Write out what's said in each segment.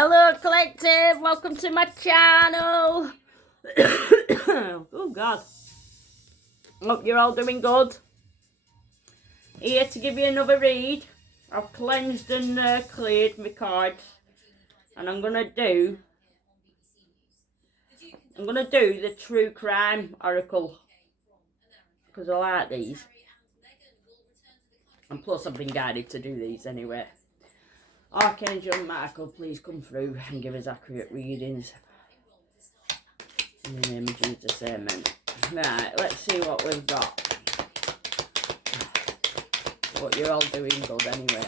Hello collective, welcome to my channel. Oh god, hope you're all doing good. Here to give you another read. I've cleansed and cleared my cards, and I'm gonna do the true crime oracle because I like these, and plus I've been guided to do these anyway. Archangel Michael, please come through and give us accurate readings. In the name of Jesus, amen. Right, let's see what we've got. But you're all doing good anyway.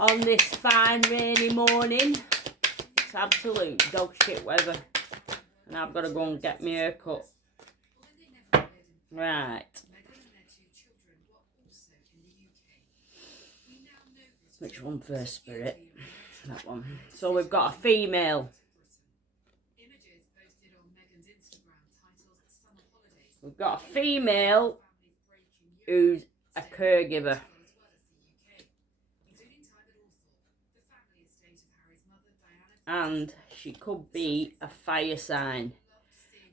On this fine rainy morning, it's absolute dog shit weather. And I've got to go and get my hair cut. Right. Which one first, Spirit? That one. So we've got a female. We've got a female who's a caregiver. And she could be a fire sign.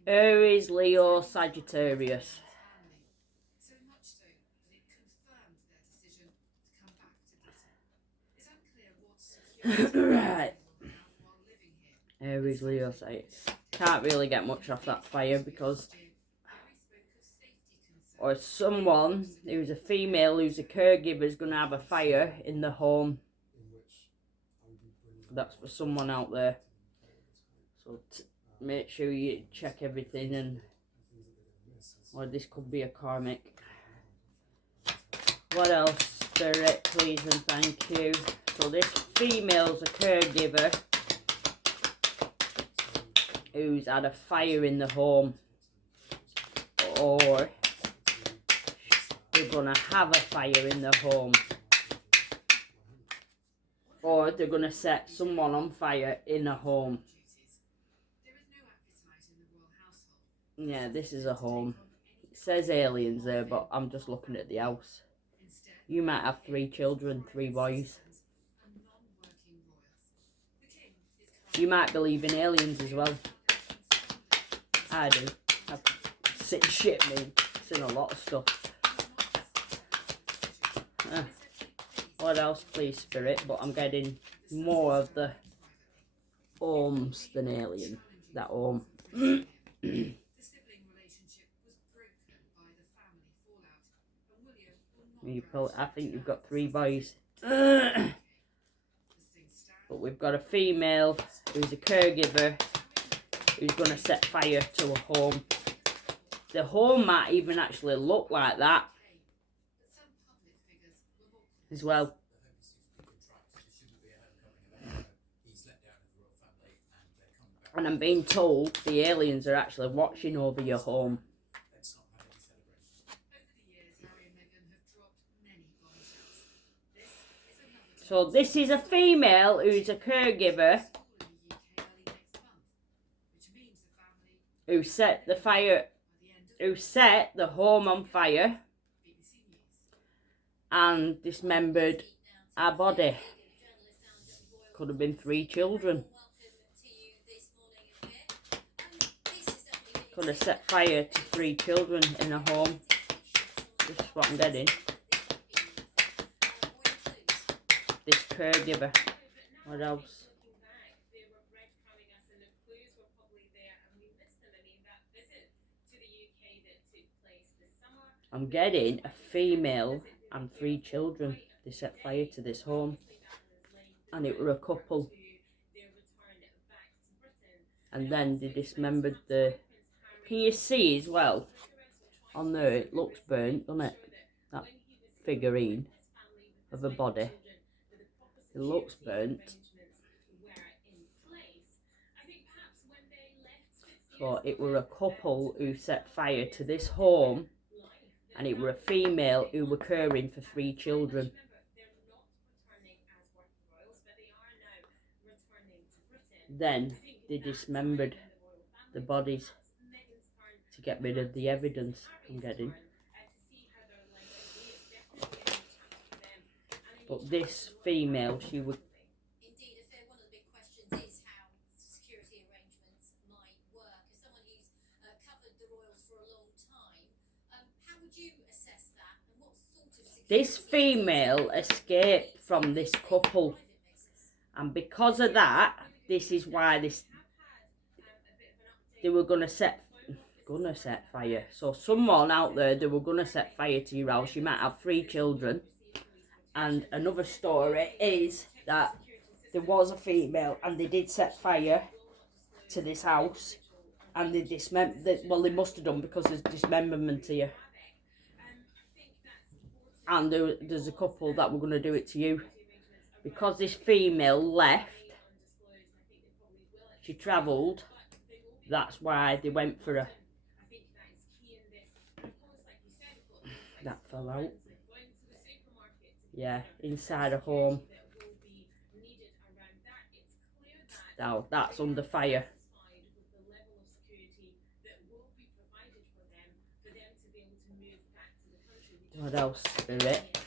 Aries, Leo, Sagittarius. Right. Aries, Leo, Sagittarius. Can't really get much off that fire because... Or someone who's a female who's a caregiver is going to have a fire in the home. That's for someone out there. So make sure you check everything, and or this could be a karmic. What else, Spirit, please and thank you. So this female's a caregiver who's had a fire in the home, or they're going to have a fire in the home, or they're going to set someone on fire in a home. Yeah, this is a home. It says aliens there, but I'm just looking at the house. You might have 3 children, 3 boys. You might believe in aliens as well. I do. I've seen shit, me. Seen a lot of stuff. What else, please, Spirit? But I'm getting more of the ohms than alien. That ohm. I think you've got 3 boys. But we've got a female who's a caregiver who's going to set fire to a home. The home might even actually look like that as well. And I'm being told the aliens are actually watching over your home. So this is a female who's a caregiver who set the home on fire and dismembered our body. Could have been 3 children. Could have set fire to 3 children in a home. This is what I'm getting. This caregiver. What else? I'm getting a female and 3 children. They set fire to this home. And it were a couple. And then they dismembered the... Can you see as well? On there it looks burnt, doesn't it? That figurine of a body. It looks burnt. So it were a couple who set fire to this home, and it were a female who were caring for 3 children. Then they dismembered the bodies to get rid of the evidence I'm getting. But this female, she would This female escaped from this couple, and because of that, this is why they were gonna set fire. So someone out there, they were gonna set fire to your house. You might have 3 children. And another story is that there was a female and they did set fire to this house, and they they must have done, because there's dismemberment here. And there's a couple that were going to do it to you. Because this female left, she travelled, that's why they went for her. That fell out. Yeah, inside a home. Now that's under fire. What else, Spirit?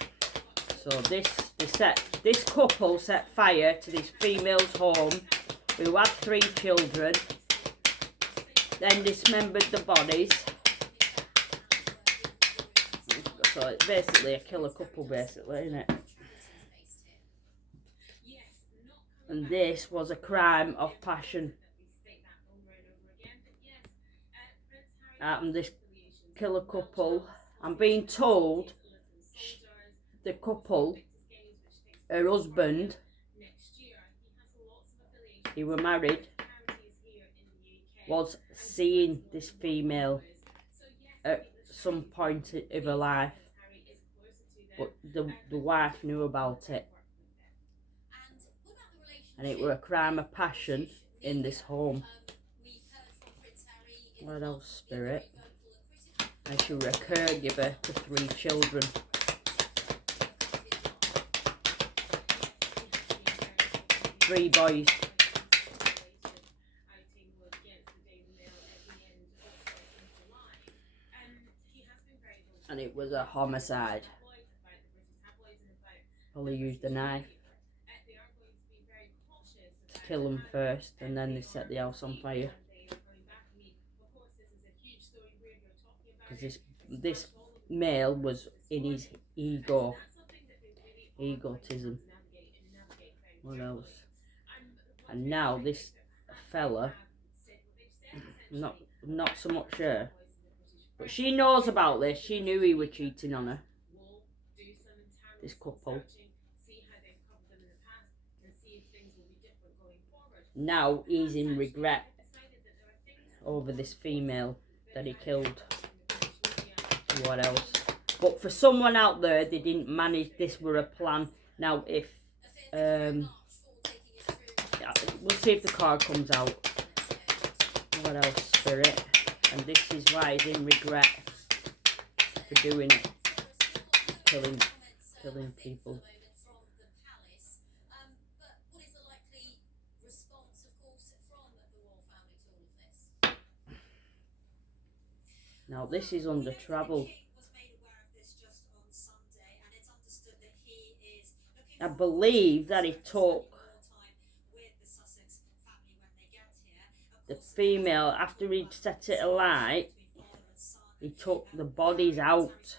So this couple set fire to this female's home, who had 3 children, then dismembered the bodies. So it's basically a killer couple, basically, isn't it? And this was a crime of passion. And this killer couple, I'm being told, the couple, her husband, he were married, was seeing this female at some point of her life, but the wife knew about it, and it were a crime of passion in this home. What else, Spirit? And she were a caregiver to 3 children. Three boys. And it was a homicide. Probably used a knife to kill them first, and then they set the house on fire. Because this male was in his egotism. What else? And now this fella, not so much her, but she knows about this. She knew he was cheating on her. This couple. Now he's in regret over this female that he killed. What else? But for someone out there, they didn't manage. This were a plan. Now, if we'll see if the card comes out. What else, Spirit? And this is why he's in regret for doing it, killing people. Now this is under travel. I believe that he took the female, after he'd set it alight, he took the bodies out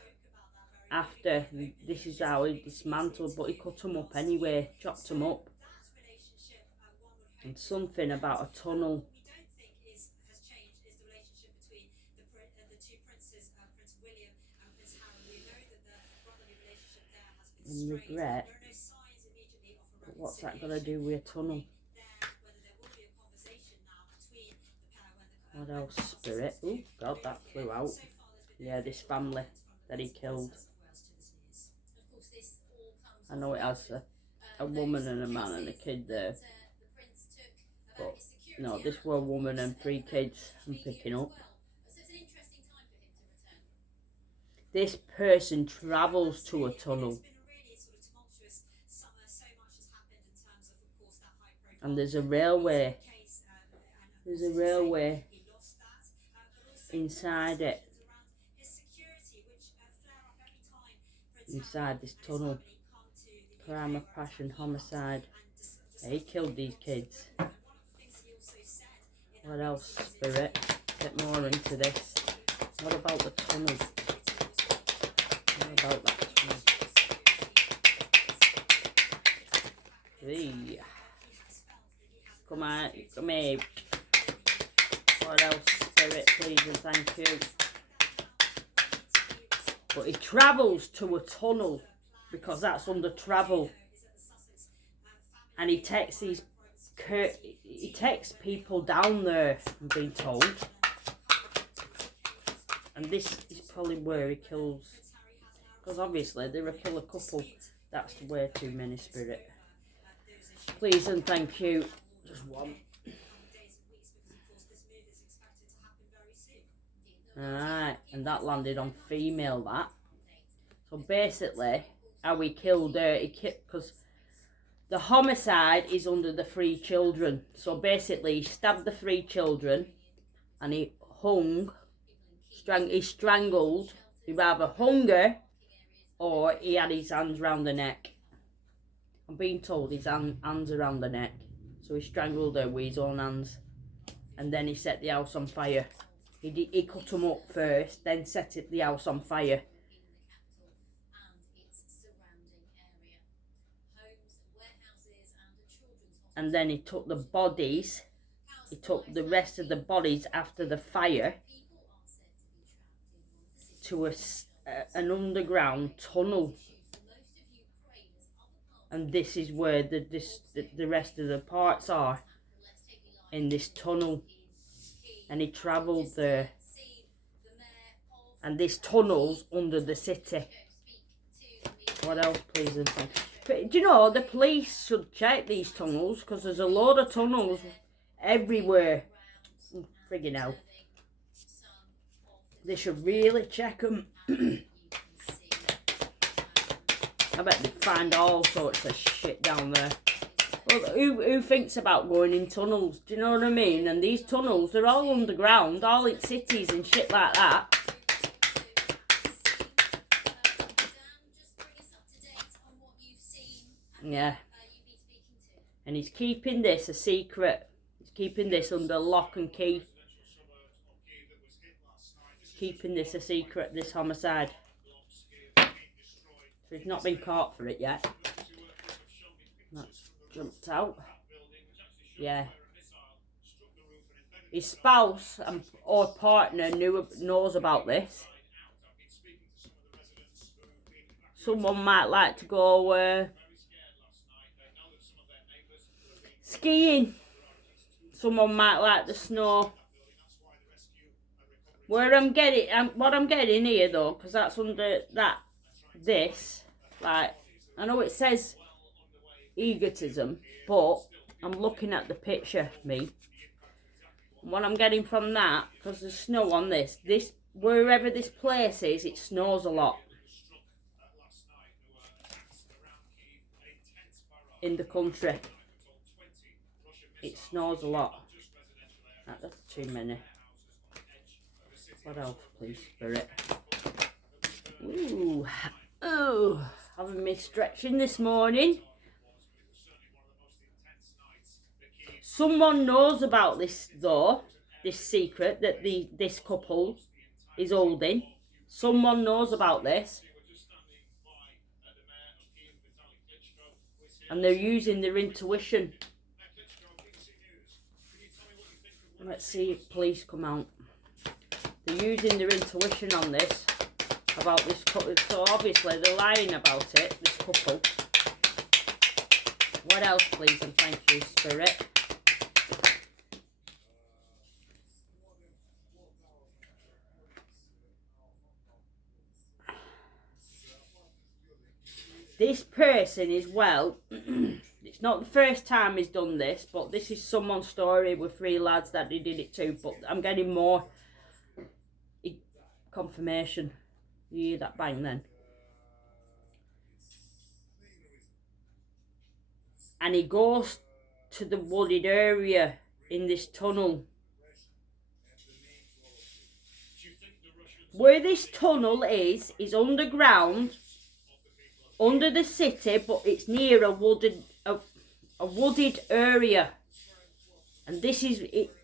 after. This is how he dismantled, but he cut them up anyway, chopped them up. And something about a tunnel. And regret, but what's that got to do with a tunnel? What else, Spirit? Oh God, that flew out. Yeah, this family that he killed. I know it has a woman and a man and a kid there, but no, this were a woman and 3 kids I'm picking up. This person travels to a tunnel. And there's a railway. There's a railway inside it. Inside this tunnel. Crime of passion, homicide. He killed these kids. What else, Spirit? Get more into this. What about the tunnel? What about that tunnel? Hey. Come on, come here. What else? Spirit, please and thank you. But he travels to a tunnel because that's under travel. And he takes people down there, I'm being told. And this is probably where he kills. Because obviously they're a killer couple. That's way too many, Spirit. Please and thank you. Just one. Alright, and that landed on female, that. So basically, how he killed her, because the homicide is under the 3 children. So basically, he stabbed the 3 children and he he strangled, he rather hung her or he had his hands round the neck. I'm being told his hands around the neck. So he strangled her with his own hands and then he set the house on fire. He cut them up first, then set the house on fire. And then he took the bodies, he took the rest of the bodies after the fire to an underground tunnel. And this is where the rest of the parts are, in this tunnel. And he travelled there. And this tunnel's under the city. What else, please and thank you? But, do you know, the police should check these tunnels, because there's a load of tunnels everywhere. Friggin' hell. They should really check them. I bet they find all sorts of shit down there. Well, who thinks about going in tunnels? Do you know what I mean? And these tunnels, they're all underground, all in cities and shit like that. Yeah. And he's keeping this a secret. He's keeping this under lock and key. He's keeping this a secret, this homicide. So he's not been caught for it yet. That's jumped out. Yeah. His spouse or partner knows about this. Someone might like to go skiing. Someone might like the snow. What I'm getting here though, because that's under this, like, I know it says egotism, but I'm looking at the picture, me. And what I'm getting from that, because there's snow on this, wherever this place is, it snows a lot. In the country. It snows a lot. That's too many. What else, please, Spirit? Ooh. Oh, having me stretching this morning. Someone knows about this though, this secret that this couple is holding. Someone knows about this. And they're using their intuition. Let's see if police come out. They're using their intuition on this, about this couple. So obviously they're lying about it, this couple. What else, please, and thank you, Spirit. This person is, well, it's not the first time he's done this, but this is someone's story with 3 lads that he did it to, but I'm getting more confirmation. You hear that bang then? And he goes to the wooded area in this tunnel. Where this tunnel is underground, under the city, but it's near a wooded area. And this is it.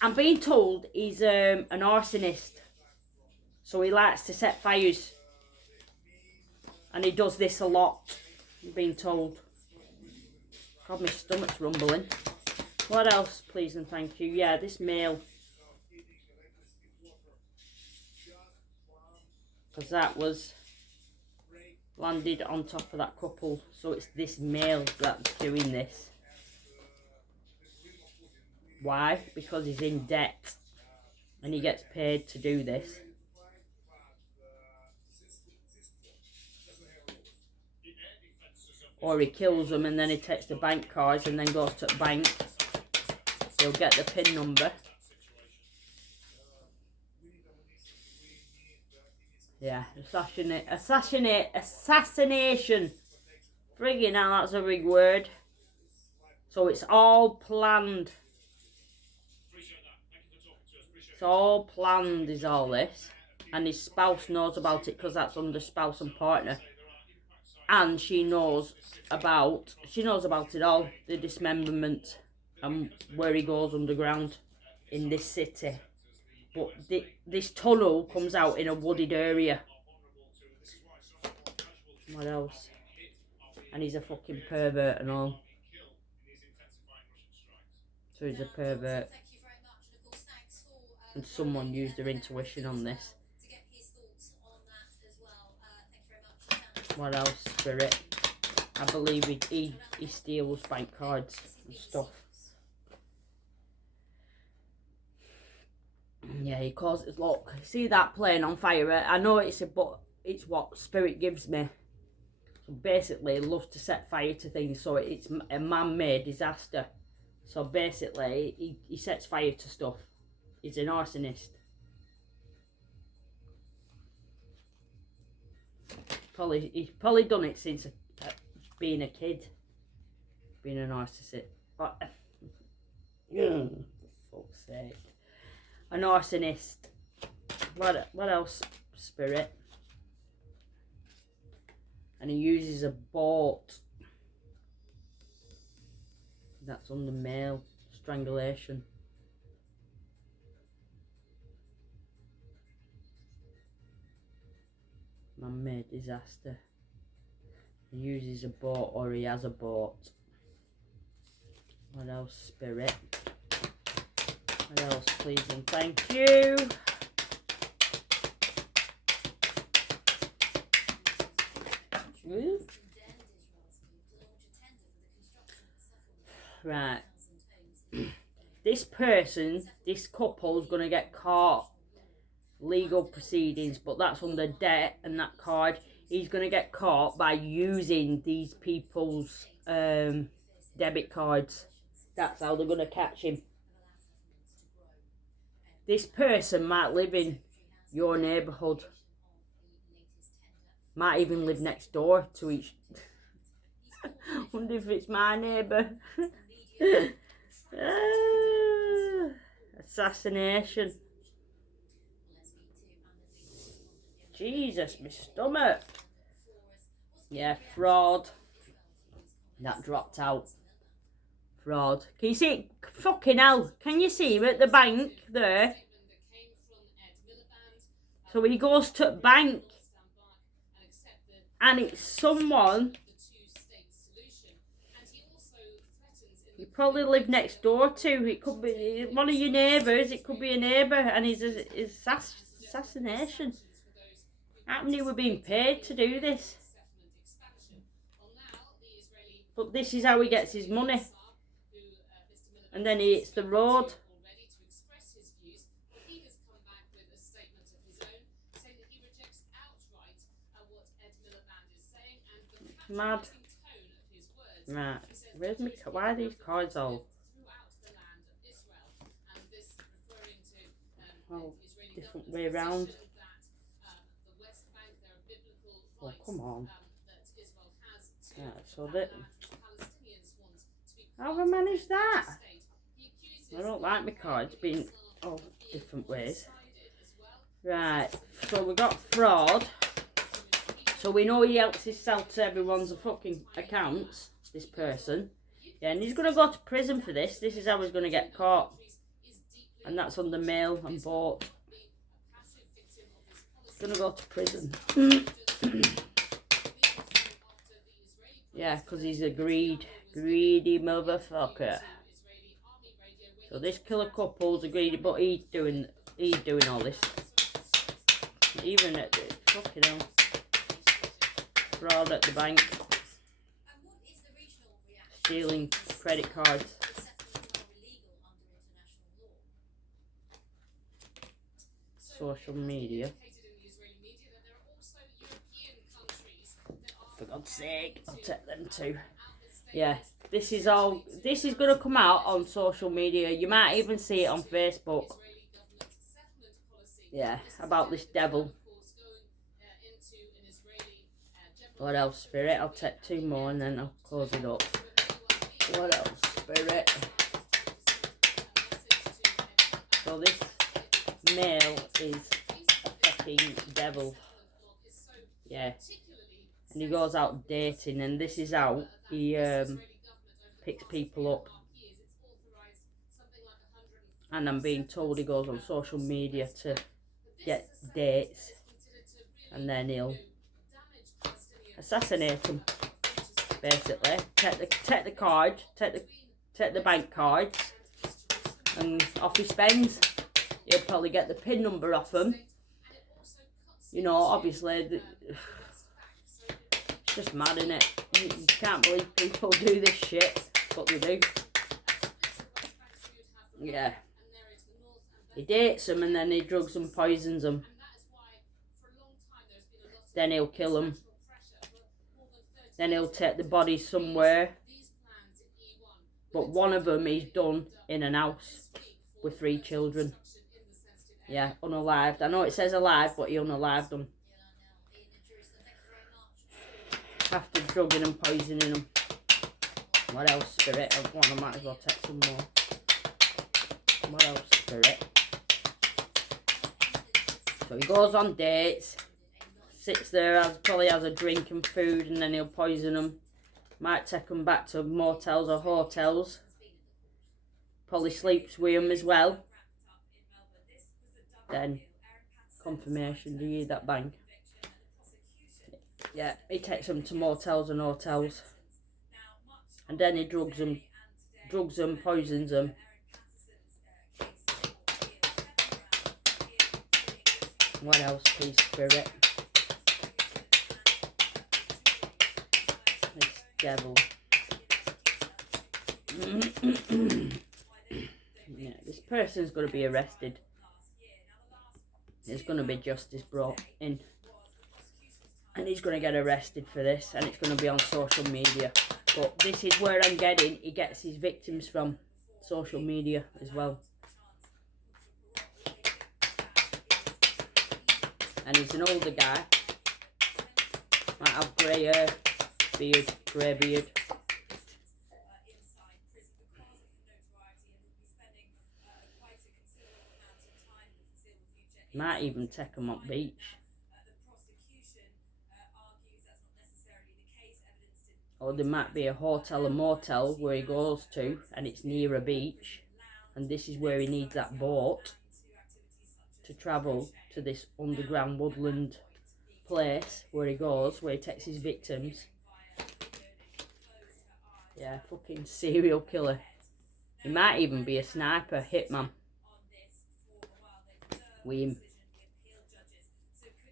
I'm being told he's an arsonist, so he likes to set fires, and he does this a lot. I'm being told. God, my stomach's rumbling. What else, please and thank you? Yeah, this mail. Because that was landed on top of that couple. So it's this male that's doing this. Why? Because he's in debt. And he gets paid to do this. Or he kills them and then he takes the bank cards and then goes to the bank. He'll get the PIN number. Yeah, assassination. Friggin' hell, that's a big word. So it's all planned. It's all planned, is all this. And his spouse knows about it because that's under spouse and partner. And she knows about it all, the dismemberment and where he goes underground in this city. But this tunnel comes out in a wooded area. What else? And he's a fucking pervert and all. So he's a pervert. And someone used their intuition on this. What else, Spirit? I believe he steals bank cards and stuff. Yeah, he causes luck. See that plane on fire? I know it's what Spirit gives me. So basically, he loves to set fire to things. So it's a man-made disaster. So basically, he sets fire to stuff. He's an arsonist. He's probably done it since being a kid. Being a narcissist. But, for fuck's sake. An arsonist. What else, Spirit? And he uses a boat. That's under male strangulation. Man-made disaster. He uses a boat or he has a boat. What else, Spirit? What else, please and thank you. Right. This couple's going to get caught. Legal proceedings, but that's under debt and that card. He's going to get caught by using these people's debit cards. That's how they're going to catch him. This person might live in your neighbourhood. Might even live next door to each. Wonder if it's my neighbour. Assassination. Jesus, my stomach. Yeah, fraud. That dropped out. Fraud. Can you see it? Fucking hell. Can you see him at the bank there? So he goes to bank. And it's someone. You probably live next door to. It could be one of your neighbours. It could be a neighbour. And it's assassination. How many were being paid to do this? But this is how he gets his money. And then he hits the road. Mad. Right. Where's my... Why are these cards all... Oh, different way around. Oh, come on. Yeah, so that... How have I managed that? I don't like my cards being all different ways. Right, so we got fraud. So we know he helps himself to everyone's fucking accounts, this person. Yeah, and he's going to go to prison for this. This is how he's going to get caught. And that's under mail and bought. He's going to go to prison. Yeah, because he's a greed Greedy motherfucker. So this killer couple's a greedy, but he's doing all this. Even at the fucking hell. Fraud at the bank. Stealing credit cards. Social media. For God's sake, I'll take them too. Yeah, this is going to come out on social media. You might even see it on Facebook. Yeah, about this devil. What else, Spirit? I'll take 2 more and then I'll close it up. What else, Spirit? So this male is a fucking devil. Yeah. And he goes out dating, and this is how he picks people up. And I'm being told he goes on social media to get dates, and then he'll assassinate them. Basically, take the card, take the bank cards, and off he spends. He'll probably get the PIN number off them. You know, obviously, it's just mad, isn't it? You can't believe people do this shit, but they do. Yeah. He dates them and then he drugs and poisons them. Then he'll kill them. Then he'll take the body somewhere. But one of them he's done in an house with 3 children. Yeah, unalived. I know it says alive, but he unalived them. After drugging and poisoning them. What else, Spirit? I might as well take some more. What else, Spirit? So he goes on dates. Sits there, probably has a drink and food, and then he'll poison them. Might take them back to motels or hotels. Probably sleeps with them as well. Then, confirmation, do you need that bank? Yeah, he takes them to motels and hotels. And then he drugs them, poisons them. What else, please, Spirit? This devil. Yeah, this person's going to be arrested. There's going to be justice brought in. And he's going to get arrested for this. And it's going to be on social media. But this is where I'm getting. He gets his victims from social media as well. And he's an older guy. Might have grey hair, beard, grey beard. Might even take him on beach. Or there might be a hotel or motel where he goes to and it's near a beach. And this is where he needs that boat to travel to this underground woodland place where he goes, where he takes his victims. Yeah, fucking serial killer. He might even be a sniper, hitman. With him.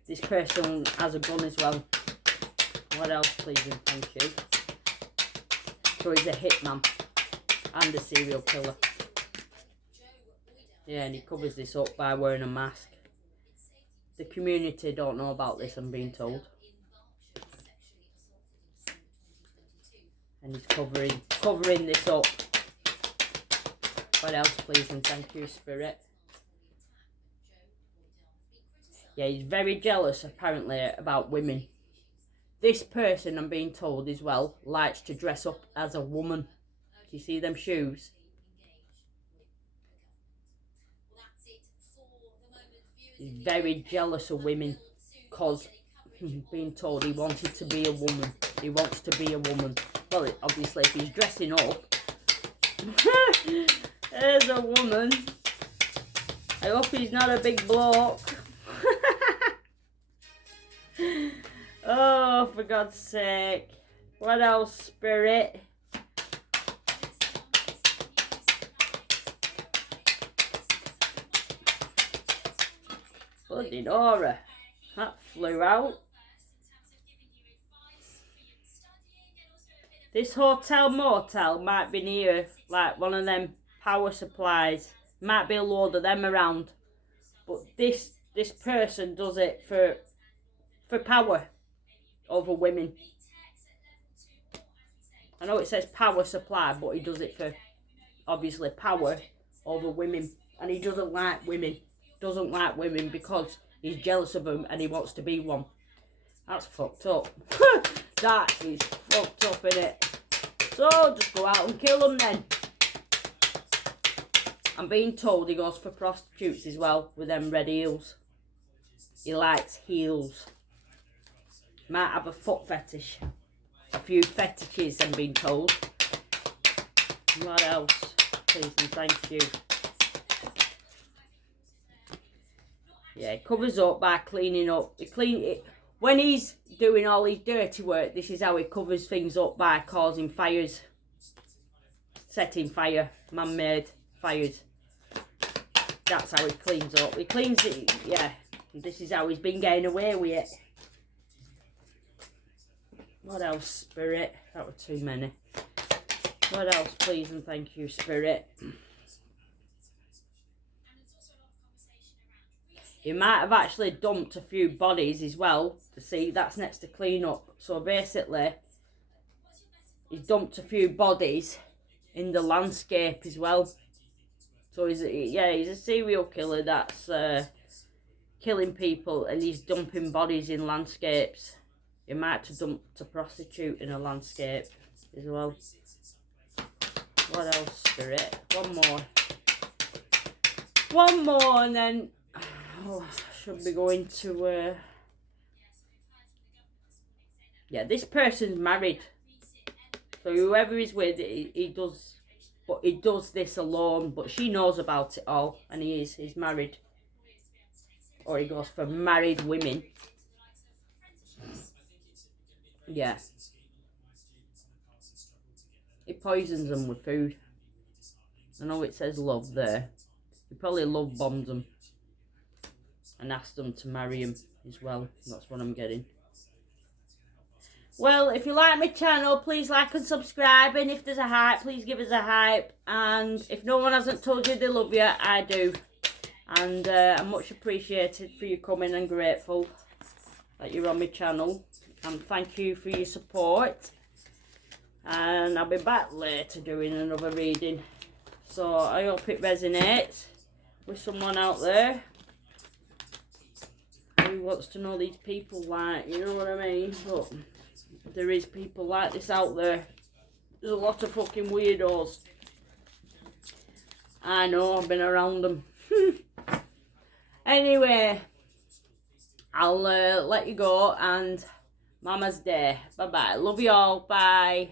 This person has a gun as well. What else, please and thank you. So he's a hitman and a serial killer. Yeah, and he covers this up by wearing a mask. The community don't know about this, I'm being told. And he's covering this up. What else, please and thank you, Spirit. Yeah, he's very jealous, apparently, about women. This person, I'm being told as well, likes to dress up as a woman. Do you see them shoes? He's very jealous of women because being told he wanted to be a woman. He wants to be a woman. Well, obviously, if he's dressing up as a woman, I hope he's not a big bloke. Oh, for God's sake. What else, Spirit? Bloody Nora. That flew out. This hotel motel might be near like one of them power supplies. Might be a load of them around. But this person does it for power over women. I know it says power supply, but he does it for obviously power over women. And he doesn't like women. Doesn't like women because he's jealous of them and he wants to be one. That's fucked up. That is fucked up, innit? So just go out and kill them then. I'm being told he goes for prostitutes as well with them red heels. He likes heels. Might have a foot fetish. A few fetishes, I'm being told. What else? Please and thank you. Yeah, he covers up by cleaning up. When he's doing all his dirty work, this is how he covers things up by causing fires. Setting fire. Man-made fires. That's how he cleans up. He cleans it, yeah. This is how he's been getting away with it. What else, Spirit? That were too many. What else, please and thank you, Spirit? He might have actually dumped a few bodies as well. See, that's next to clean up. So basically, he's dumped a few bodies in the landscape as well. So he's a serial killer that's killing people and he's dumping bodies in landscapes. He might have dumped a prostitute in a landscape as well. What else, Spirit? One more and then should be going to yeah, this person's married. So whoever he's with, he does this alone, but she knows about it all and he's married. Or he goes for married women. Yeah. He poisons them with food. I know it says love there. He probably love bombs them. And asked them to marry him as well. That's what I'm getting. Well, if you like my channel, please like and subscribe. And if there's a hype, please give us a hype. And if no one hasn't told you they love you, I do. And I'm much appreciated for you coming and grateful that you're on my channel. And thank you for your support. And I'll be back later doing another reading. So I hope it resonates with someone out there who wants to know these people like, you know what I mean? But there is people like this out there. There's a lot of fucking weirdos. I know, I've been around them. Anyway, I'll let you go and Mama's Day. Bye bye. Love you all. Bye.